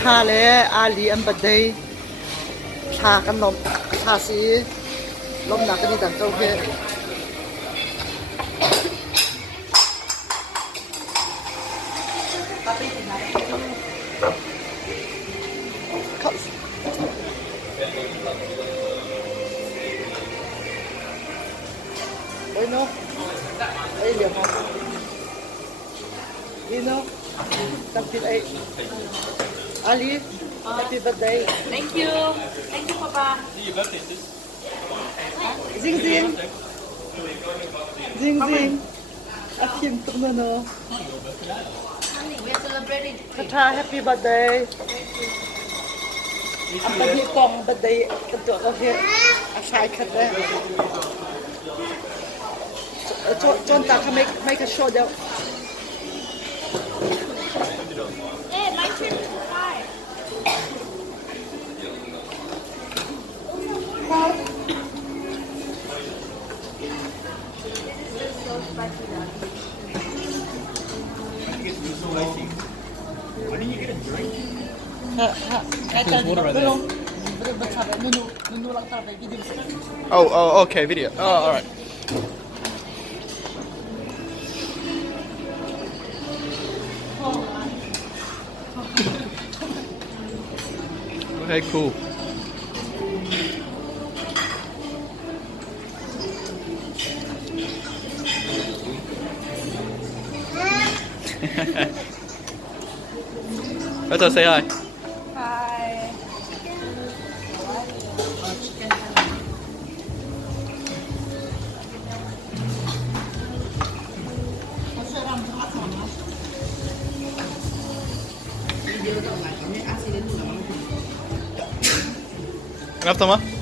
ทาเลยอาลีอันบัดเดย์ทากันนมทาสีลมหนักกันนี่ต่างเจ้าเพเฮ้ยเนาะเฮ้ยเดี๋ยวครับนี่เนาะตัดติดไอ้อาลี Happy birthday Thank you. Thank you, Papa. Zing zing Zing zing อาทิมตุ้มเนาะ Honey, we are celebrating. คาถา Happy birthday อันนี้กล่อง birthday กันตัวเราเห็นอาชายคัดได้จนตาทำไม่กระโชดเดียว Hey, my turn. Hi. Why didn't you get a drink? ไอ้ตาดีไม่ลงไม่ทำอะไรนูรักตาไปวิดีโอสัก Oh, okay, video. Oh, all right. Okay, cool. Let's say hi. Hi. Enough, Thomas?